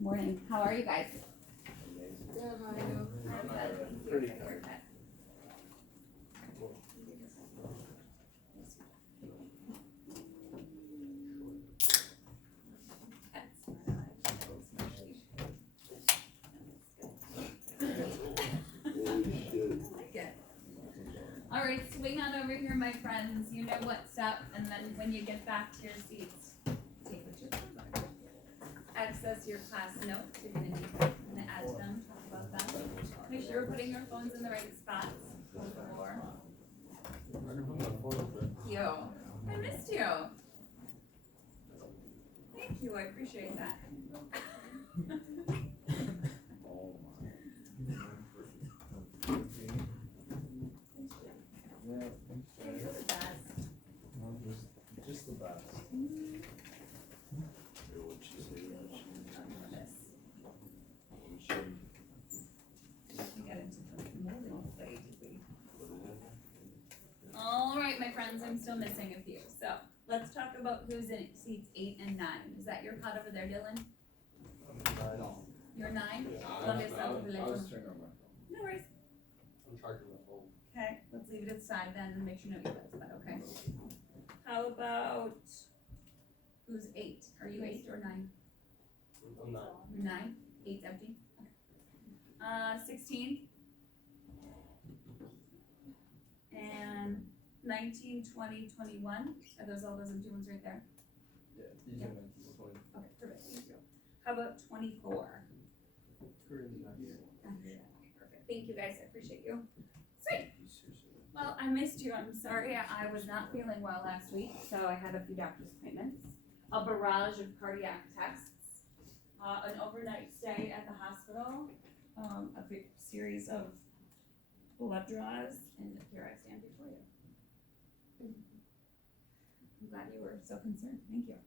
Morning. How are you guys? Good, how are you? Pretty good. All right, swing on over here, my friends. You know what's up, and then when you get back to your seats, take what your phones are. Access your class notes. You're gonna need them. I'm gonna add to them, talk about them. Make sure we're putting your phones in the right spots. Before. Yo, I missed you. Thank you, I appreciate that. You're the best. Just the best. All right, my friends, I'm still missing a few. So let's talk about who's in seats 8 and 9. Is that your pot over there, Dylan? You're 9? ¿Dónde está tu teléfono? No worries. I'm charging my phone. Okay, let's leave it aside then and make sure no earbuds, but okay. How about who's 8? Are you 8 or 9? I'm not. You're 9? 8's empty? Okay. 16? And 19, 20, 21? Are those all those empty ones right there? Yeah, these are my 20. Okay, perfect, thank you. How about 24? Currently not here. Okay, perfect. Thank you guys, I appreciate you. Sweet. Well, I missed you. I'm sorry. I was not feeling well last week, so I had a few doctor's appointments, a barrage of cardiac tests, an overnight stay at the hospital, a big series of blood draws, and here I stand before you. I'm glad you were so concerned. Thank you.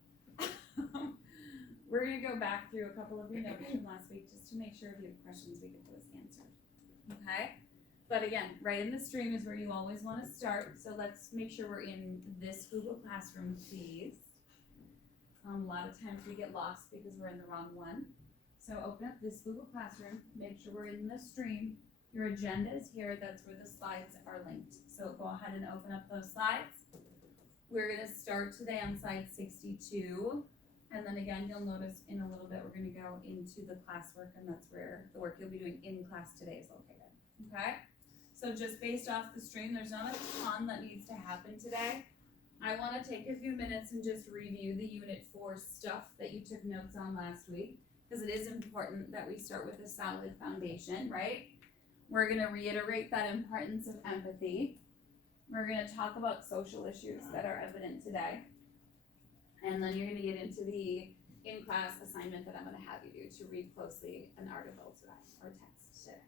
We're gonna go back through a couple of your notes from last week just to make sure if you have questions we get those answered. Okay? But again, right in the stream is where you always want to start. So let's make sure we're in this Google Classroom, please. A lot of times we get lost because we're in the wrong one. So open up this Google Classroom, make sure we're in the stream. Your agenda is here, that's where the slides are linked. So go ahead and open up those slides. We're gonna start today on slide 62. And then again, you'll notice in a little bit, we're gonna go into the classwork, and that's where the work you'll be doing in class today is located, okay? So just based off the stream, there's not a ton that needs to happen today. I wanna take a few minutes and just review the Unit 4 stuff that you took notes on last week, because it is important that we start with a solid foundation, right? We're gonna reiterate that importance of empathy. We're gonna talk about social issues that are evident today. And then you're gonna get into the in-class assignment that I'm gonna have you do to read closely an article today, or text today,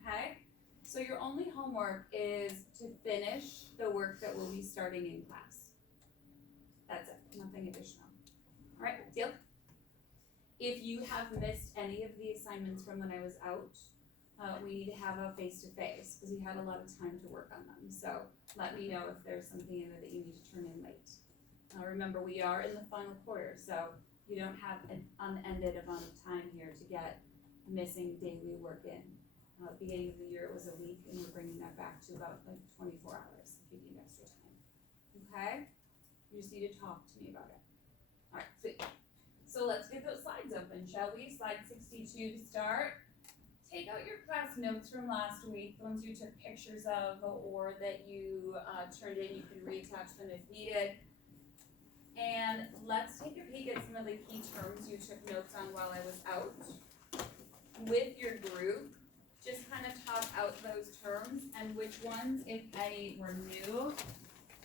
okay? So your only homework is to finish the work that we'll be starting in class. That's it, nothing additional. All right, deal? If you have missed any of the assignments from when I was out, we need to have a face-to-face, because we had a lot of time to work on them. So let me know if there's something in there that you need to turn in late. Remember, we are in the final quarter, so you don't have an unended amount of time here to get missing daily work in. Beginning of the year, it was a week, and we're bringing that back to about like 24 hours if you need extra time. Okay? You just need to talk to me about it. All right, sweet. So let's get those slides open, shall we? Slide 62 to start. Take out your class notes from last week, the ones you took pictures of or that you turned in. You can reattach them if needed. And let's take a peek at some of the key terms you took notes on while I was out. With your group, just kind of talk out those terms and which ones, if any, were new,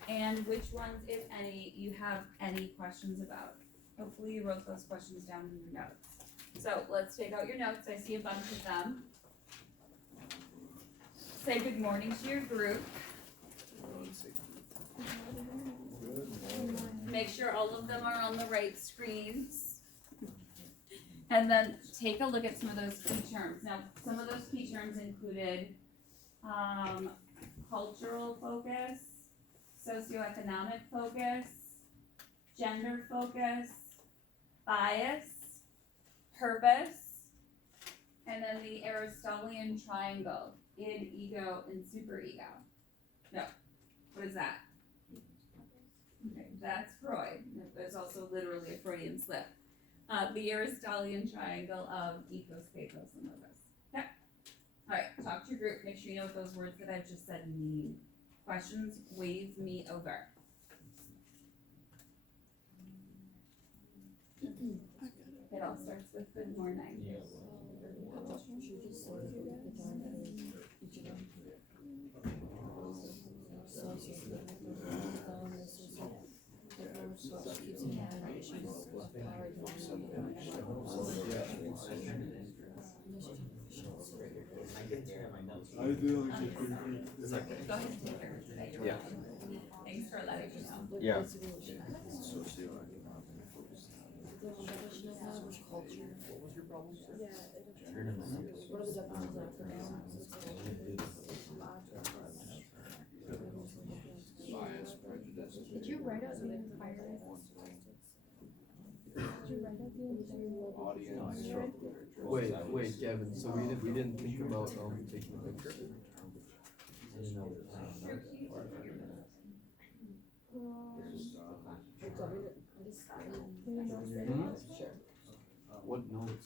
and which ones, if any, you have any questions about. Hopefully you wrote those questions down in your notes. So let's take out your notes. I see a bunch of them. Say good morning to your group. Make sure all of them are on the right screens. And then take a look at some of those key terms. Now, some of those key terms included cultural focus, socioeconomic focus, gender focus, bias, purpose, and then the Aristotelian triangle, id, ego, and superego. No, what is that? Okay, that's Freud. There's also literally a Freudian slip. The Aristotelian triangle of ethos, pathos, and logos. Okay. All right, talk to your group. Make sure you know what those words that I've just said mean. Questions, wave me over. It all starts with good morning. I do. It's okay. Go ahead and take care of it today. You're Yeah. welcome. Thanks for letting me know. Yeah. Did you write out the entire? Wait, Gavin, so we didn't think about taking a picture? What notes?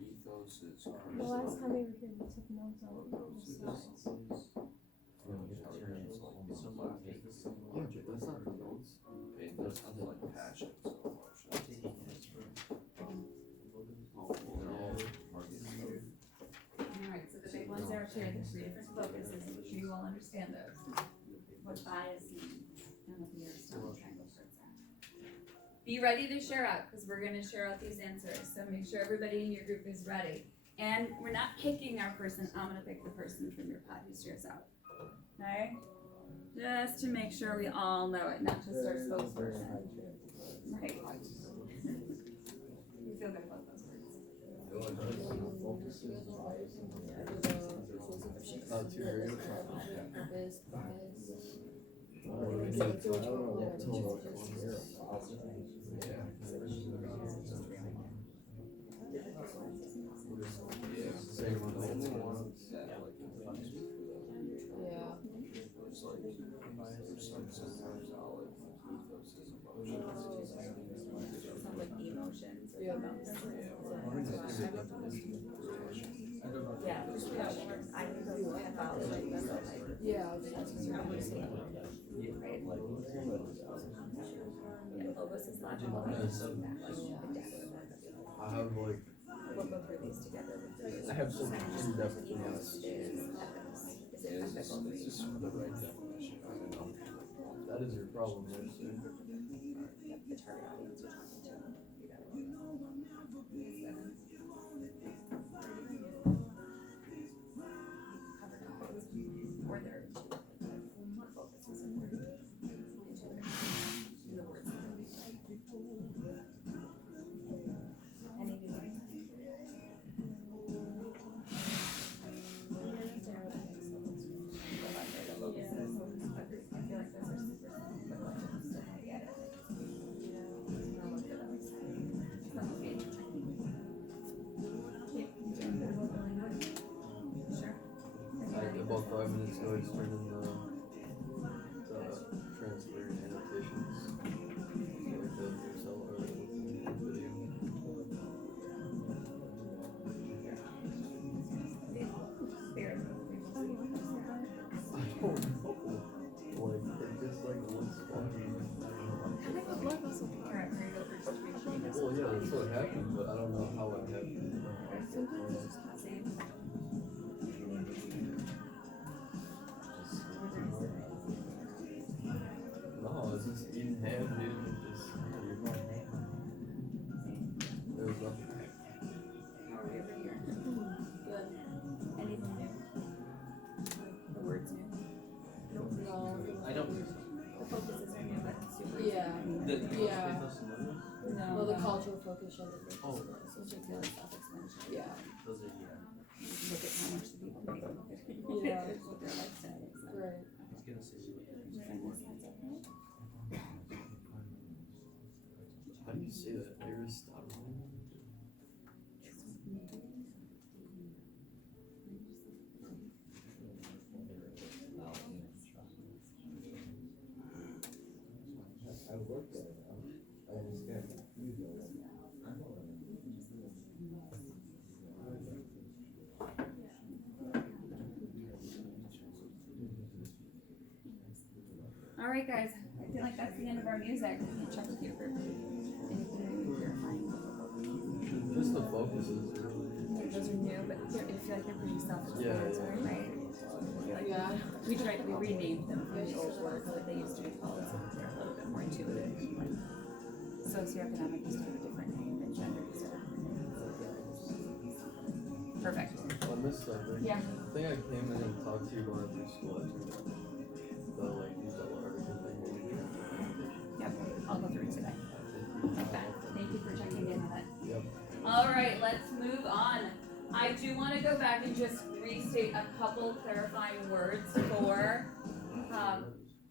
Ethos is. The last time we were here, we took notes on the slides. Yeah, but that's not the notes. Pathos is like passions or emotions. Alright, so the big ones there are the three different focuses, I'm sure you all understand those. What bias means, and what the Aristotle triangle shirts are. Be ready to share out, because we're gonna share out these answers, so make sure everybody in your group is ready. And we're not picking our person, I'm gonna pick the person from your pod who shares out. Okay? Just to make sure we all know it, not just our spokesperson. Right. You feel good about those words? Some like emotions or yeah, I think those are pathology, so like. Yeah, I was just asking. Right? Yeah, logos is logical, and it's like I have like, we'll go through these together with you. I have some in-depth Ethos notes. is ethics, is it ethical? This is the right definition. That is your problem, right? Yep, the target audience you're talking to. You got it. Or their focus is in the words. About 5 minutes ago, I just turned in the transfer and annotations. Like the Excel or the video. I don't know. Like, it just like looks funny. Well, yeah, that's what happened, but I don't know how it happened. No, it's just in hand, dude. It just there was nothing. Anything new? The words new? No. I don't. The focuses are new, but super. Yeah. Yeah. No. Well, the cultural focus shows it. Oh. So it should feel like self-explanatory. Yeah. Those are, yeah. You can look at how much the people make. Yeah. What their lifestyle is. Right. I was gonna say. How do you say that? Aristotle? guys, I feel like that's the end of our music. Let me check with your group. Anything new you're finding? Just the focus is really. Yeah, those are new, but I feel like they're pretty self-explanatory, right? Like, Yeah. we renamed them from the old words that they used to be called, so they're a little bit more intuitive. Like socioeconomic used to have a different name, and gender used to have a different name. So I feel like this is perfect. I missed something. Yeah. I think I came in and talked to you about it through school. I think the like news article thing. Yep. I'll go through it today. Like that. Thank you for checking in on it. Yep. All right, let's move on. I do want to go back and just restate a couple clarifying words for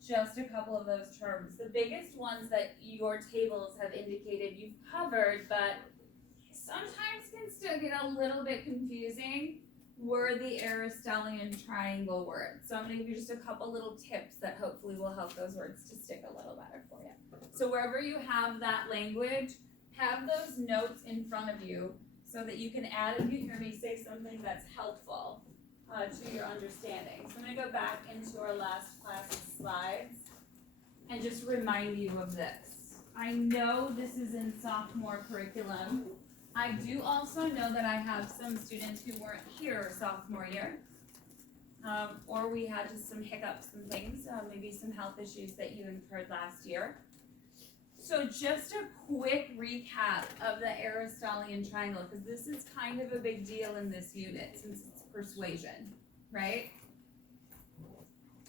just a couple of those terms. The biggest ones that your tables have indicated you've covered, but sometimes can still get a little bit confusing, were the Aristotelian triangle words. So I'm going to give you just a couple little tips that hopefully will help those words to stick a little better for you. So wherever you have that language, have those notes in front of you so that you can add if you hear me say something that's helpful to your understanding. So I'm going to go back into our last class's slides and just remind you of this. I know this is in sophomore curriculum. I do also know that I have some students who weren't here sophomore year, or we had just some hiccups and things, maybe some health issues that you incurred last year. So just a quick recap of the Aristotelian triangle, because this is kind of a big deal in this unit since it's persuasion, right?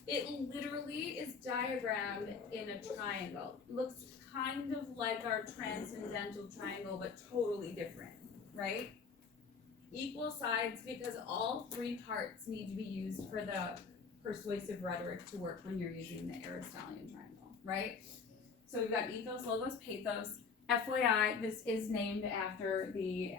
It literally is diagrammed in a triangle. Looks kind of like our transcendental triangle, but totally different, right? Equal sides because all three parts need to be used for the persuasive rhetoric to work when you're using the Aristotelian triangle, right? So we've got ethos, logos, pathos. FYI, this is named after the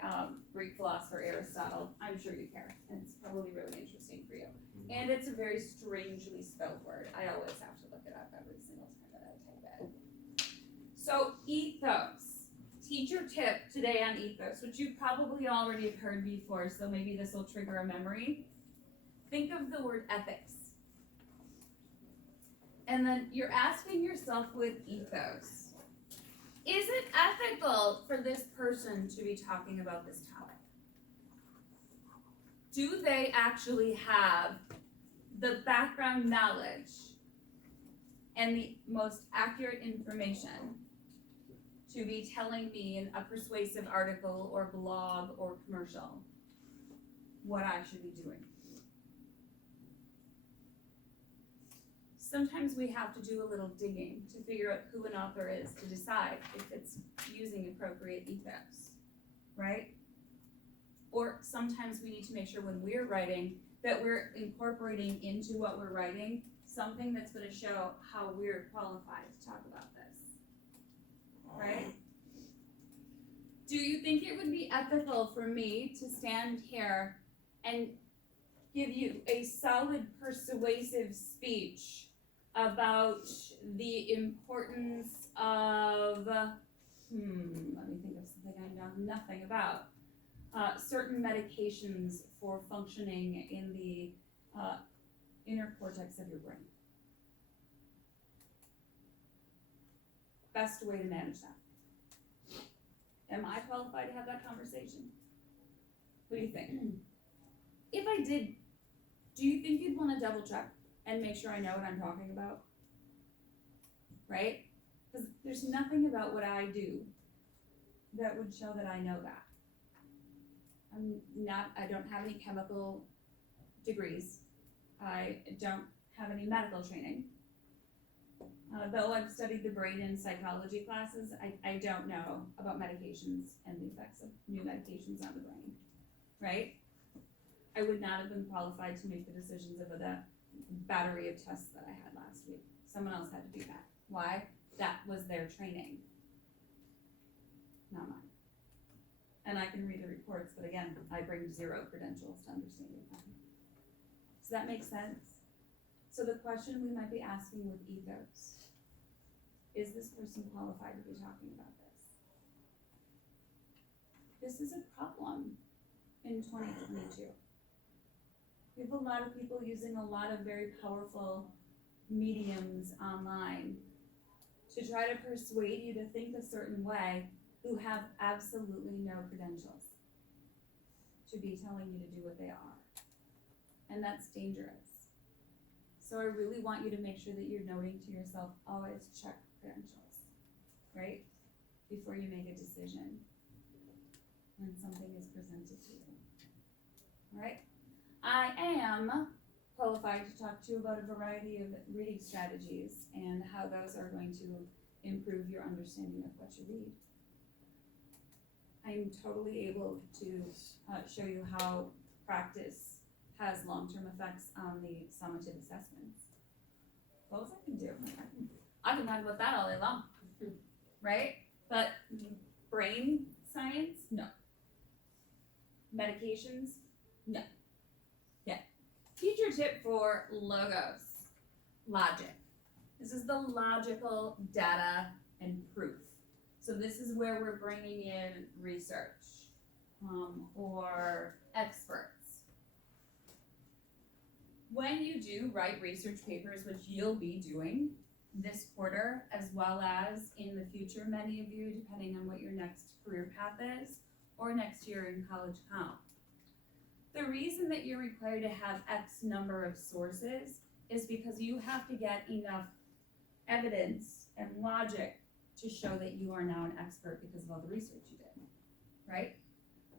Greek philosopher Aristotle. I'm sure you care. It's probably really interesting for you. And it's a very strangely spelled word. I always have to look it up every single time that I type it. So ethos. Teacher tip today on ethos, which you probably already have heard before, so maybe this will trigger a memory. Think of the word ethics. And then you're asking yourself with ethos, is it ethical for this person to be talking about this topic? Do they actually have the background knowledge and the most accurate information to be telling me in a persuasive article or blog or commercial what I should be doing? Sometimes we have to do a little digging to figure out who an author is to decide if it's using appropriate ethos, right? Or sometimes we need to make sure when we're writing that we're incorporating into what we're writing something that's going to show how we're qualified to talk about this, right? Do you think it would be ethical for me to stand here and give you a solid persuasive speech about the importance of, let me think of something I know nothing about, certain medications for functioning in the inner cortex of your brain? Best way to manage that. Am I qualified to have that conversation? What do you think? If I did, do you think you'd want to double check and make sure I know what I'm talking about? Right? Because there's nothing about what I do that would show that I know that. I don't have any chemical degrees. I don't have any medical training. Though I've studied the brain in psychology classes, I don't know about medications and the effects of new medications on the brain, right? I would not have been qualified to make the decisions of the battery of tests that I had last week. Someone else had to do that. Why? That was their training, not mine. And I can read the reports, but again, I bring zero credentials to understanding them. Does that make sense? So the question we might be asking with ethos, is this person qualified to be talking about this? This is a problem in 2022. We have a lot of people using a lot of very powerful mediums online to try to persuade you to think a certain way who have absolutely no credentials to be telling you to do what they are. And that's dangerous. So I really want you to make sure that you're noting to yourself, always check credentials, right? Before you make a decision when something is presented to you. All right? I am qualified to talk to you about a variety of reading strategies and how those are going to improve your understanding of what you read. I'm totally able to show you how practice has long-term effects on the summative assessments. Those I can do. I can talk about that all day long, right? But brain science, no. Medications, no. Yeah. Teacher tip for logos, logic. This is the logical data and proof. So this is where we're bringing in research or experts. When you do write research papers, which you'll be doing this quarter, as well as in the future, many of you, depending on what your next career path is, or next year in college comp. The reason that you're required to have X number of sources is because you have to get enough evidence and logic to show that you are now an expert because of all the research you did, right?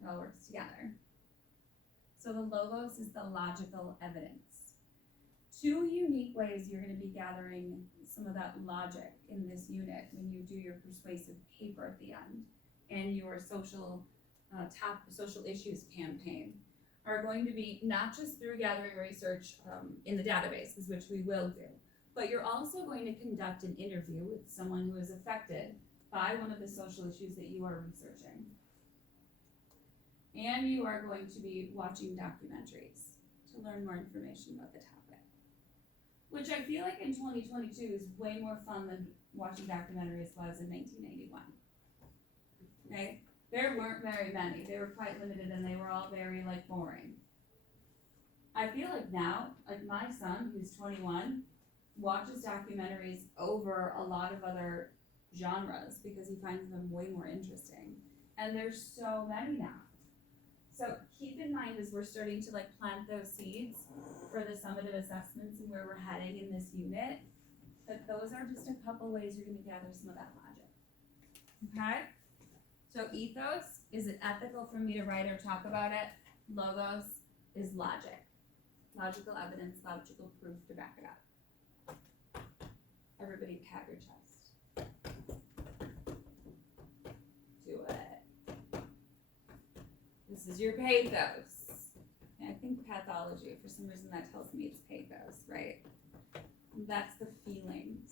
It all works together. So the logos is the logical evidence. Two unique ways you're going to be gathering some of that logic in this unit when you do your persuasive paper at the end and your social issues campaign are going to be not just through gathering research in the databases, which we will do, but you're also going to conduct an interview with someone who is affected by one of the social issues that you are researching. And you are going to be watching documentaries to learn more information about the topic. Which I feel like in 2022 is way more fun than watching documentaries was in 1981. Okay? There weren't very many. They were quite limited and they were all very boring. I feel like now, my son, who's 21, watches documentaries over a lot of other genres because he finds them way more interesting. And there's so many now. So keep in mind as we're starting to plant those seeds for the summative assessments and where we're heading in this unit, that those are just a couple ways you're going to gather some of that logic. Okay? So ethos, is it ethical for me to write or talk about it? Logos is logic. Logical evidence, logical proof to back it up. Everybody pat your chest. Do it. This is your pathos. And I think pathology, for some reason that tells me it's pathos, right? That's the feelings,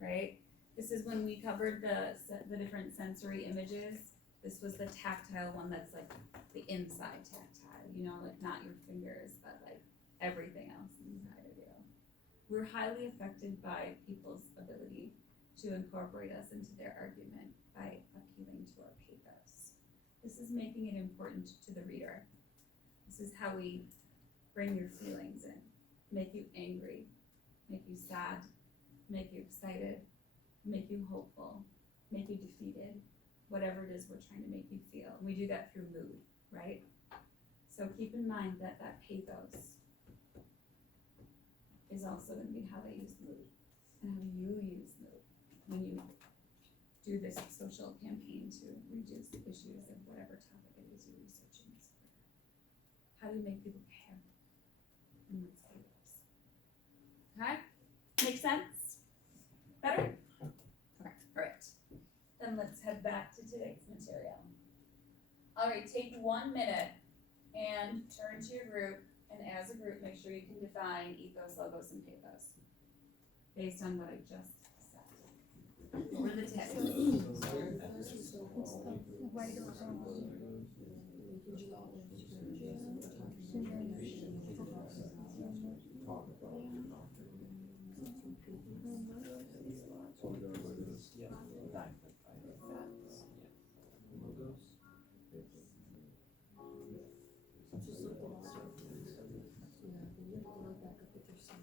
right? This is when we covered the different sensory images. This was the tactile one that's the inside tactile, not your fingers, but everything else inside of you. We're highly affected by people's ability to incorporate us into their argument by appealing to our pathos. This is making it important to the reader. This is how we bring your feelings in, make you angry, make you sad, make you excited, make you hopeful, make you defeated, whatever it is we're trying to make you feel. We do that through mood, right? So keep in mind that pathos is also going to be how they use mood and how you use mood when you do this social campaign to reduce the issues of whatever topic it is you're researching this quarter. How do you make people care? And what's pathos? Okay? Make sense? Better? Okay, all right. Then let's head back to today's material. All right, take 1 minute and turn to your group, and as a group, make sure you can define ethos, logos, and pathos based on what I just said. What were the tips?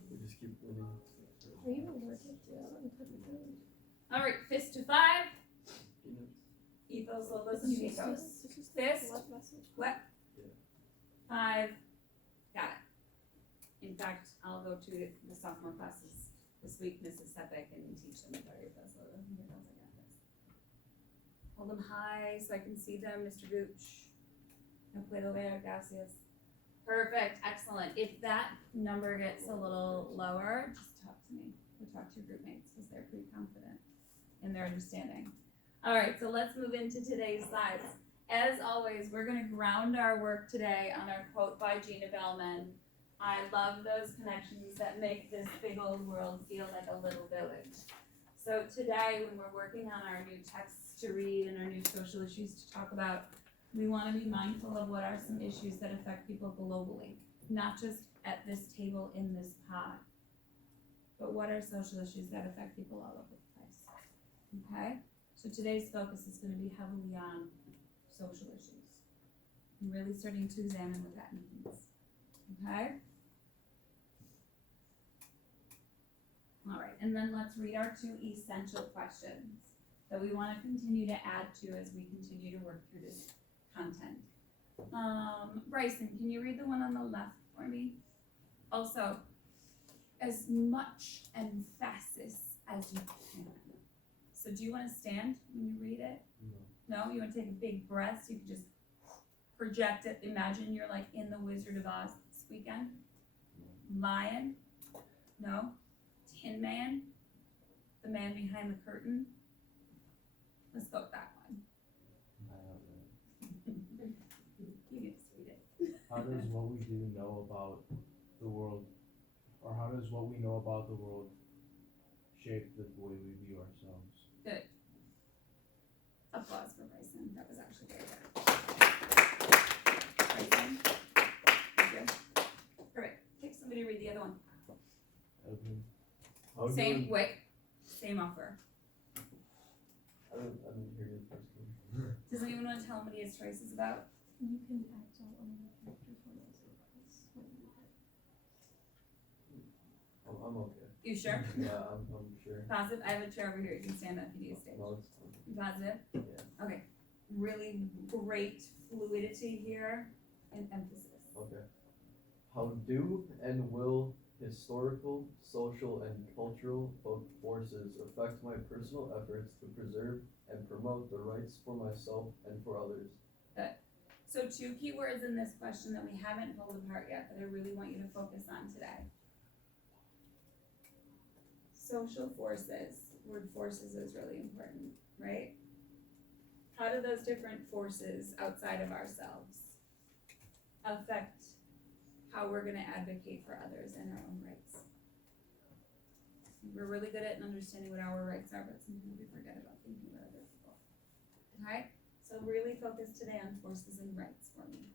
We just keep winning. Alright, fist to 5. Peanuts. Ethos, logos, and ethos. Fist. What? 5. Got it. In fact, I'll go to the sophomore classes this week, Mrs. Sepik, and teach them about ethos, logos, and ethos. I got this. Hold them high so I can see them, Mr. Gooch. No puedo ver, gracias. Perfect, excellent. If that number gets a little lower, just talk to me or talk to your group mates because they're pretty confident in their understanding. All right, so let's move into today's slides. As always, we're going to ground our work today on our quote by Gina Bellman. I love those connections that make this big old world feel like a little village. So today, when we're working on our new texts to read and our new social issues to talk about, we want to be mindful of what are some issues that affect people globally, not just at this table in this pod, but what are social issues that affect people all over the place, okay? So today's focus is going to be heavily on social issues and really starting to examine what that means, okay? All right, and then let's read our 2 essential questions that we want to continue to add to as we continue to work through this content. Bryson, can you read the one on the left for me? Also, as much emphasis as you can. So do you want to stand when you read it? No? You want to take a big breath so you can just project it? Imagine you're like in the Wizard of Oz this weekend. Lion? No? Tin Man? The man behind the curtain? Let's go with that one. You can just read it. How does what we do know about the world, or how does what we know about the world shape the way we view ourselves? Good. Applause for Bryson. That was actually very good. Bryson. Thank you. Perfect. Pick somebody to read the other one. How do Same, we- wait. Same offer. I didn't hear your first one. Does anyone want to tell him what his choice is about? You can act out one of the characters when I say this. When you read it. I'm okay. You sure? Yeah, I'm sure. Positive? I have a chair over here. You can stand up if you need a stage. No, it's okay. You positive? Yeah. Okay. Really great fluidity here and emphasis. Okay. How do and will historical, social, and cultural forces affect my personal efforts to preserve and promote the rights for myself and for others? So 2 key words in this question that we haven't pulled apart yet that I really want you to focus on today. Social forces. Word forces is really important, right? How do those different forces outside of ourselves affect how we're going to advocate for others and our own rights? We're really good at understanding what our rights are, but sometimes we forget about thinking about other people. Okay? So really focus today on forces and rights for me.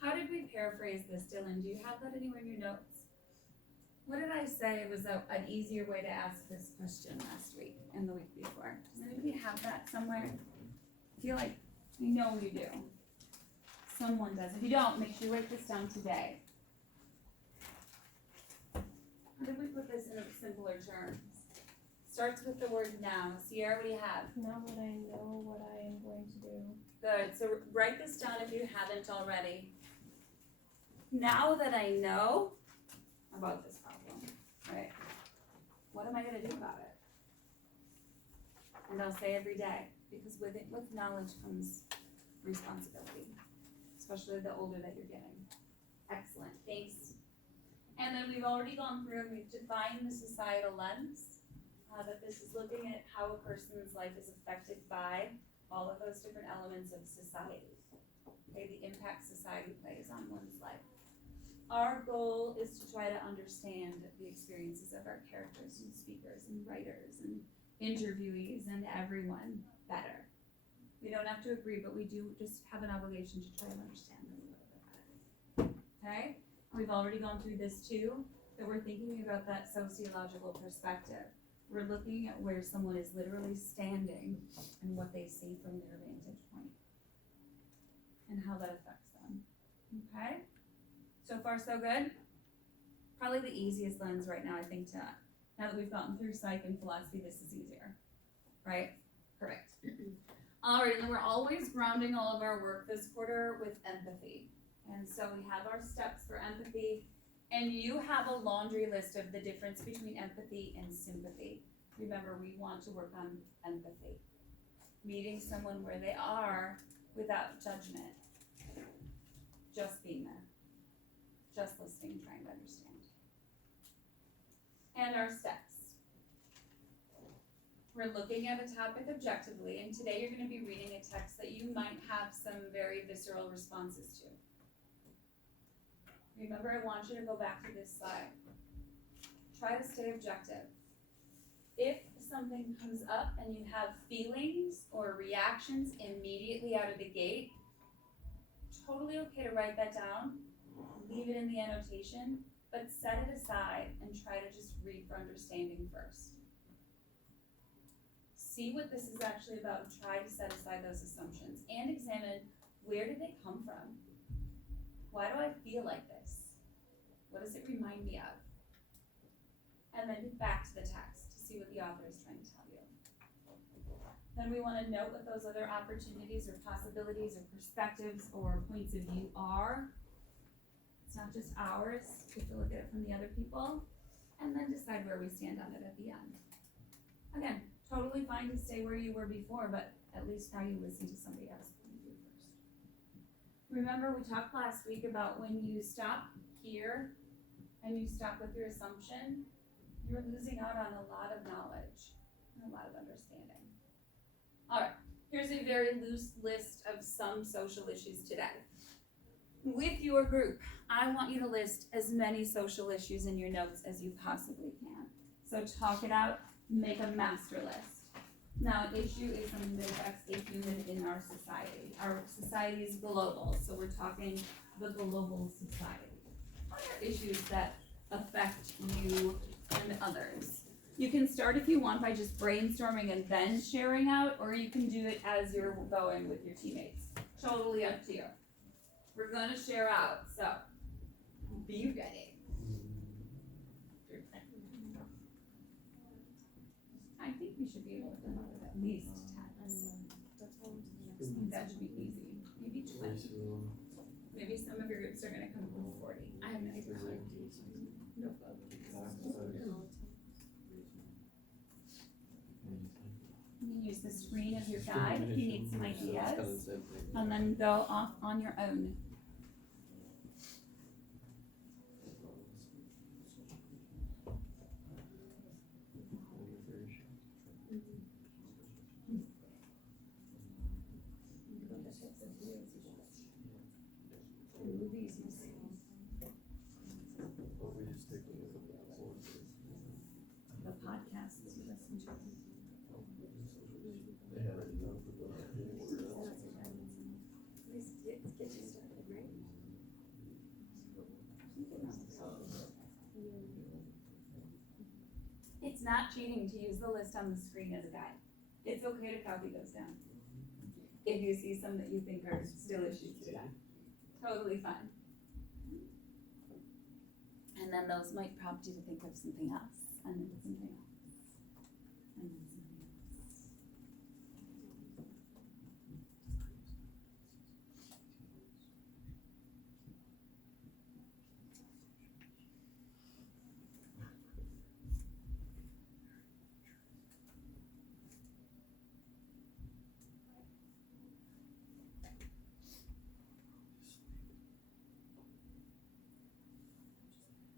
How did we paraphrase this, Dylan? Do you have that anywhere in your notes? What did I say was an easier way to ask this question last week and the week before? Does anybody have that somewhere? I feel like you know you do. Someone does. If you don't, make sure you write this down today. How did we put this in simpler terms? Starts with the word now. Sierra, what do you have? Now that I know what I am going to do. Good. So write this down if you haven't already. Now that I know about this problem, right? What am I going to do about it? And I'll say every day, because with knowledge comes responsibility, especially the older that you're getting. Excellent. Thanks. And then we've already gone through and we've defined the societal lens. That this is looking at how a person's life is affected by all of those different elements of society. Okay, the impact society plays on one's life. Our goal is to try to understand the experiences of our characters and speakers and writers and interviewees and everyone better. We don't have to agree, but we do just have an obligation to try to understand them a little bit better. Okay? We've already gone through this too, that we're thinking about that sociological perspective. We're looking at where someone is literally standing and what they see from their vantage point and how that affects them. Okay? So far, so good? Probably the easiest lens right now, I think, now that we've gotten through psych and philosophy, this is easier. right? Correct. All right, and then we're always grounding all of our work this quarter with empathy. And so we have our steps for empathy, and you have a laundry list of the difference between empathy and sympathy. Remember, we want to work on empathy. Meeting someone where they are without judgment. Just being there. Just listening, trying to understand. And our steps. We're looking at a topic objectively, and today you're going to be reading a text that you might have some very visceral responses to. Remember, I want you to go back to this slide. Try to stay objective. If something comes up and you have feelings or reactions immediately out of the gate, totally okay to write that down, leave it in the annotation, but set it aside and try to just read for understanding first. See what this is actually about and try to set aside those assumptions and examine, where did they come from? Why do I feel like this? What does it remind me of? And then get back to the text to see what the author is trying to tell you. Then we want to note what those other opportunities or possibilities or perspectives or points of view are. It's not just ours, we have to look at it from the other people, and then decide where we stand on it at the end. Again, totally fine to stay where you were before, but at least now you listen to somebody else point of view first. Remember, we talked last week about when you stop here and you stop with your assumption, you're losing out on a lot of knowledge and a lot of understanding. All right, here's a very loose list of some social issues today. With your group, I want you to list as many social issues in your notes as you possibly can. So talk it out, make a master list. Now, an issue is something that affects a human in our society. Our society is global, so we're talking the global society. What are issues that affect you and others? You can start if you want by just brainstorming and then sharing out, or you can do it as you're going with your teammates. Totally up to you. We're gonna share out, so be ready. I think we should be able to come up with at least 10. I think that should be easy. Maybe 20. Maybe some of your groups are gonna come up with 40. I have no idea. No clue. You can use the screen as your guide if you need some ideas, and then go off on your own. Movies you see. The podcasts you listen to. At least get you started, right? It's not cheating to use the list on the screen as a guide. It's okay to copy those down. If you see some that you think are still issues today. Totally fine. And then those might prompt you to think of something else, and then something else, and then something else.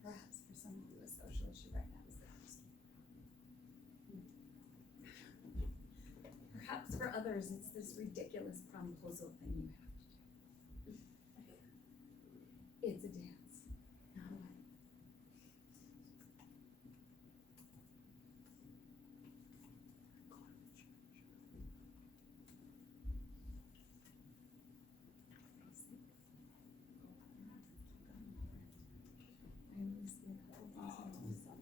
Perhaps for some of you, a social issue right now is the house. Perhaps for others, it's this ridiculous promposal thing you have to do. It's a dance, not a wedding. I only see a couple things on the side.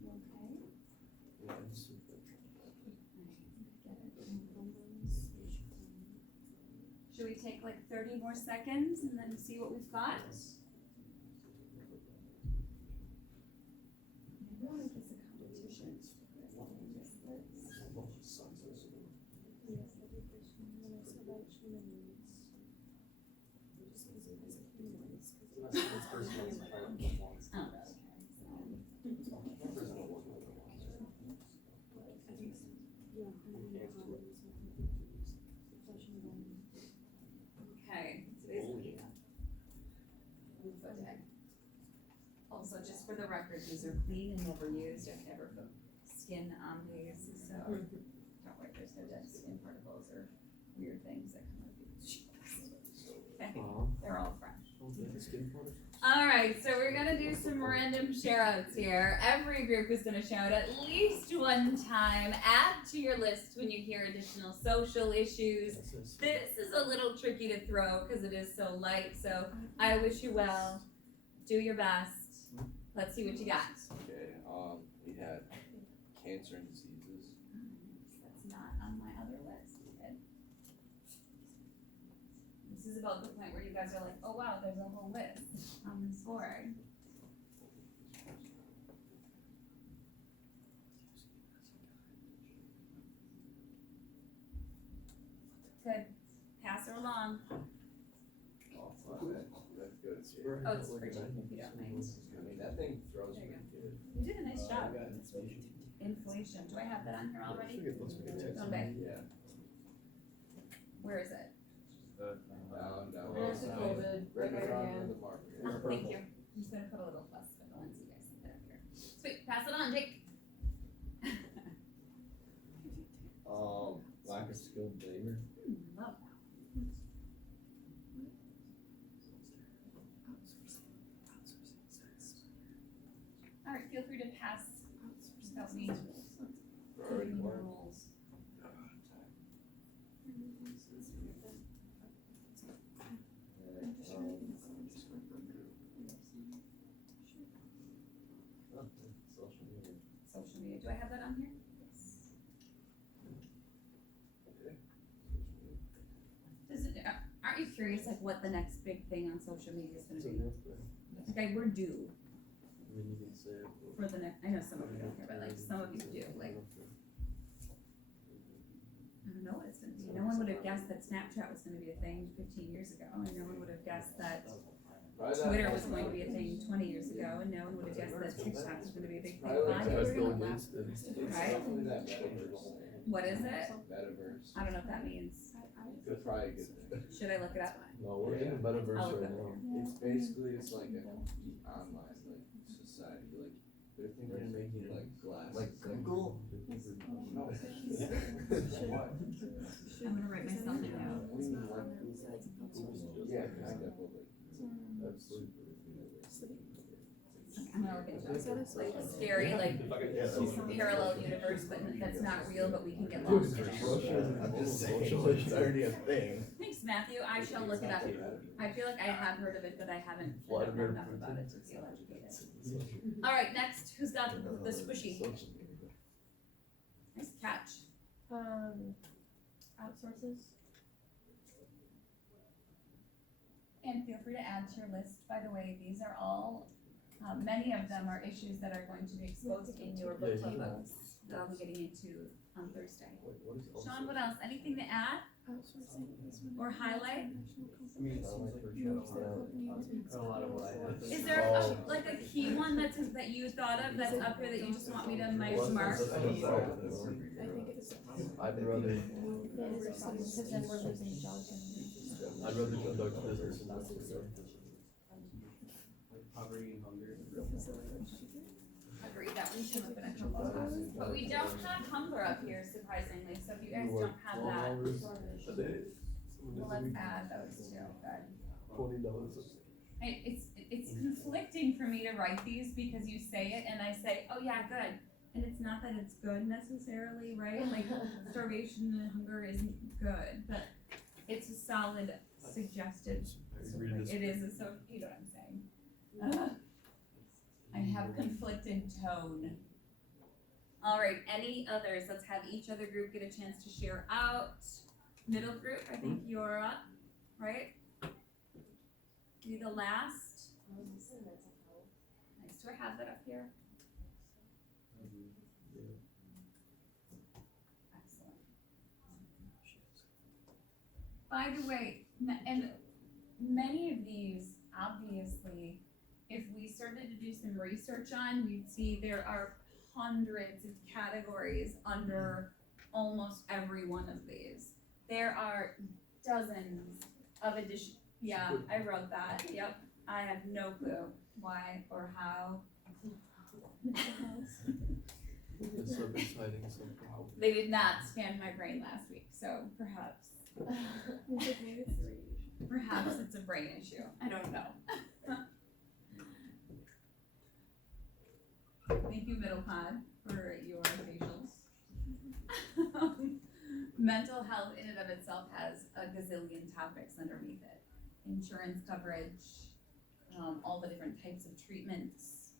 You okay? Should we take like 30 more seconds and then see what we've got? Maybe I'll make this a competition. Okay, today's what day? Also, just for the record, these are clean and never used. I've never put skin on these, so don't worry, there's no dead skin particles or weird things that come out of people's shoes. Okay, they're all fresh. Alright, so we're gonna do some random shout-outs here. Every group is gonna shout at least one time. Add to your list when you hear additional social issues. This is a little tricky to throw because it is so light, so I wish you well. Do your best. Let's see what you got. Okay, we had cancer and diseases. That's not on my other list. Good. This is about the point where you guys are like, oh wow, there's a whole list on this board. Good. Pass her along. Oh, that's good. Oh, it's for you, if you don't mind. I mean, that thing throws There you pretty good. You did a nice job. Inflation. Do I have that on here already? Sunday. Yeah. Where is it? Down. There's the COVID, Right right around again. the marker. Oh, thank you. I'm just gonna put a little plus spindle in so you guys see that up here. Sweet, pass it on, Jake. Lack of skilled labor. Love that. Alright, feel free to pass without me Priority giving you one. rules. Social media. Social media, do I have that on here? Does it, aren't you curious like what the next big thing on social media is gonna be? Okay, we're due I mean, you can say it. for the next, I know some of you don't care, but like some of you do, like, I don't know what it's gonna be. No one would have guessed that Snapchat was gonna be a thing 15 years ago, and no one would have guessed that Twitter was going to be a thing 20 years ago, and no one would have guessed that TikTok was gonna be a big thing 5 years ago. Right? Definitely that metaverse. What is it? Metaverse. I don't know what that means. It's probably a good thing. Should I look it up? No, we're in the metaverse I'll look right it up now. It's basically, it's like a complete online, like, society, like, they're thinking of making like glass. Like Google? No. What? I'm gonna write myself a note. What do you mean, like, yeah, kind of, but like. Absolutely. I'm gonna look into it. It's like a scary, like parallel universe, but that's not real, but we can get lost in it. I'm just saying, it's already a thing. Thanks, Matthew. I shall look it up. I feel like I have heard of it, but I haven't I don't know enough about it to feel educated. All right, next, who's got the squishy? Nice catch. Outsources. And feel free to add to your list. By the way, these are all, many of them are issues that are going to be exposed in your book club books that I'll be getting into on Thursday. Sean, what else? Anything to add Outsourcing is when or highlight? I mean, it seems like we're shut out. A lot of what I have. Is there like a key one that you thought of that's up here that you just want me to mark? I think it is. I'd rather, Yeah, it is exciting, because then we're losing jobs and. I'd rather conduct business in this. Poverty and hunger. Agreed, that one came up in a couple of times. But we don't have hunger up here, surprisingly, so if you guys don't have that, well, let's add those two, good. $20. It's conflicting for me to write these because you say it and I say, oh yeah, good. And it's not that it's good necessarily, right? Like starvation and hunger isn't good, but it's a solid suggested. It is a, so, you know what I'm saying? I have conflicted tone. All right, any others? Let's have each other group get a chance to share out. Middle group, I think you're up, right? Be the last. Nice to have that up here. Excellent. By the way, and many of these obviously if we started to do some research on, you'd see there are hundreds of categories under almost every one of these. There are dozens of addition. Yeah, I wrote that. Yep. I have no clue why or how. The serpent's hiding something. They did not scan my brain last week, so perhaps it's a brain issue. I don't know. Thank you, Middle Pod, for your facials. Mental health in and of itself has a gazillion topics underneath it. Insurance coverage, all the different types of treatments,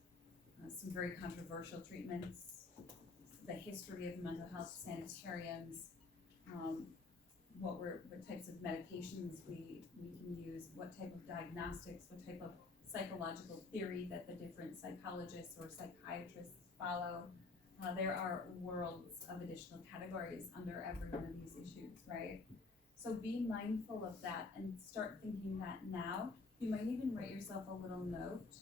some very controversial treatments, the history of mental health sanitariums, what types of medications we can use, what type of diagnostics, what type of psychological theory that the different psychologists or psychiatrists follow. There are worlds of additional categories under every one of these issues, right? So be mindful of that and start thinking that now. You might even write yourself a little note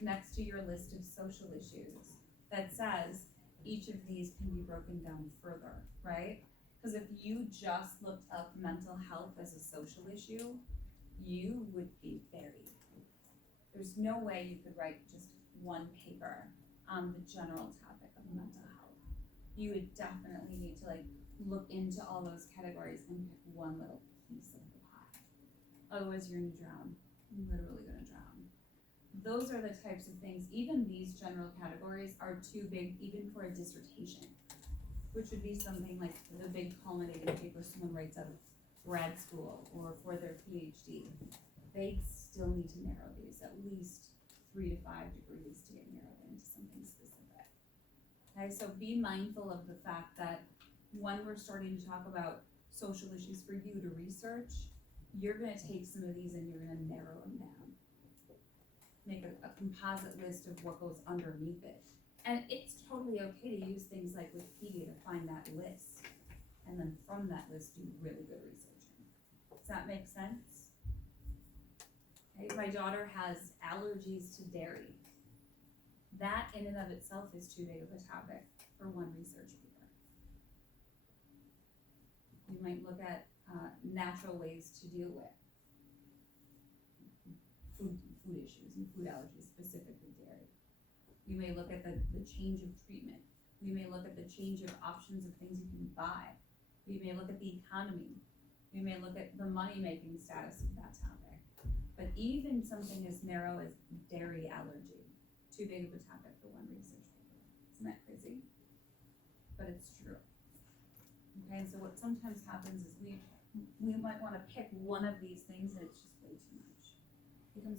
next to your list of social issues that says each of these can be broken down further, right? Because if you just looked up mental health as a social issue, you would be buried. There's no way you could write just one paper on the general topic of mental health. You would definitely need to look into all those categories and pick one little piece of the pie. Otherwise you're gonna drown. You're literally gonna drown. Those are the types of things, even these general categories are too big even for a dissertation, which would be something like the big culminating paper someone writes out of grad school or for their PhD. They still need to narrow these at least 3 to 5 degrees to get narrowed into something specific. Okay, so be mindful of the fact that when we're starting to talk about social issues for you to research, you're gonna take some of these and you're gonna narrow them down. Make a composite list of what goes underneath it. And it's totally okay to use things like Wikipedia to find that list. And then from that list, do really good researching. Does that make sense? Okay, my daughter has allergies to dairy. That in and of itself is too big of a topic for one research paper. You might look at natural ways to deal with food issues and food allergies, specifically dairy. You may look at the change of treatment. We may look at the change of options of things you can buy. We may look at the economy. We may look at the money-making status of that topic. But even something as narrow as dairy allergy, too big of a topic for one research paper. Isn't that crazy? But it's true. Okay, and so what sometimes happens is we might want to pick one of these things and it's just way too much. It becomes